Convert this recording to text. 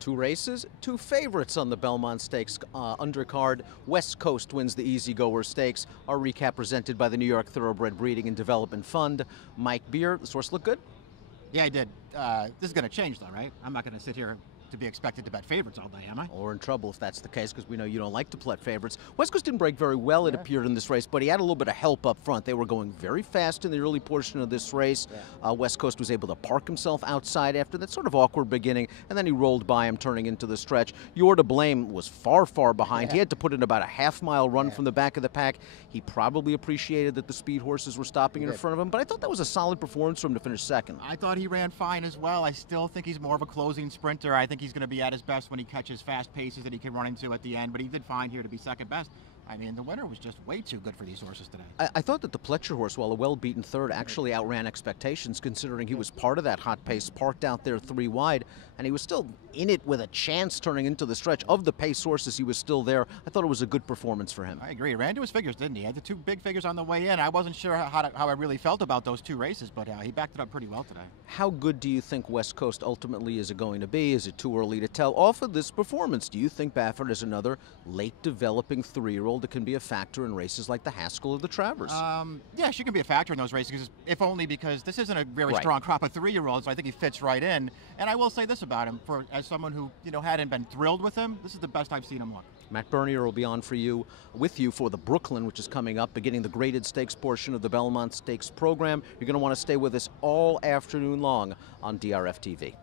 Two races, two favorites on the Belmont Stakes undercard. West Coast wins the Easy Goer Stakes. Our recap presented by the New York Thoroughbred Breeding and Development Fund. Mike Beer, the source look good? Yeah, I did. This is going to change, though, right? I'm not going to sit here to be expected to bet favorites all day, am I? Well, we're in trouble if that's the case, because we know you don't like to bet favorites. West Coast didn't break very well, it appeared, in this race, but he had a little bit of help up front. They were going very fast in the early portion of this race. West Coast was able to park himself outside after that sort of awkward beginning, and then he rolled by him, turning into the stretch. You're to Blame was far, far behind. He had to put in about a half-mile run from the back of the pack. He probably appreciated that the speed horses were stopping in front of him, but I thought that was a solid performance for him to finish second. I thought he ran fine as well. I still think he's more of a closing sprinter. I think he's going to be at his best when he catches fast paces that he can run into at the end, but he did fine here to be second best. I mean, the winner was just way too good for these horses today. I thought that the Pletcher horse, while a well-beaten third, actually outran expectations, considering he was part of that hot pace, parked out there 3 wide, and he was still in it with a chance turning into the stretch. Of the pace horses, he was still there. I thought it was a good performance for him. I agree. Ran to his figures, didn't he? He had the 2 big figures on the way in. I wasn't sure how I really felt about those 2 races, but he backed it up pretty well today. How good do you think West Coast ultimately is it going to be? Is it too early to tell? Off of this performance, do you think Baffert is another late-developing 3-year-old that can be a factor in races like the Haskell or the Travers? Yeah, she can be a factor in those races, if only because this isn't a very strong crop of 3-year-olds, so I think he fits right in. And I will say this about him, as someone who hadn't been thrilled with him, this is the best I've seen him look. Matt Bernier will be on with you for the Brooklyn, which is coming up, beginning the graded stakes portion of the Belmont Stakes program. You're going to want to stay with us all afternoon long on DRFTV.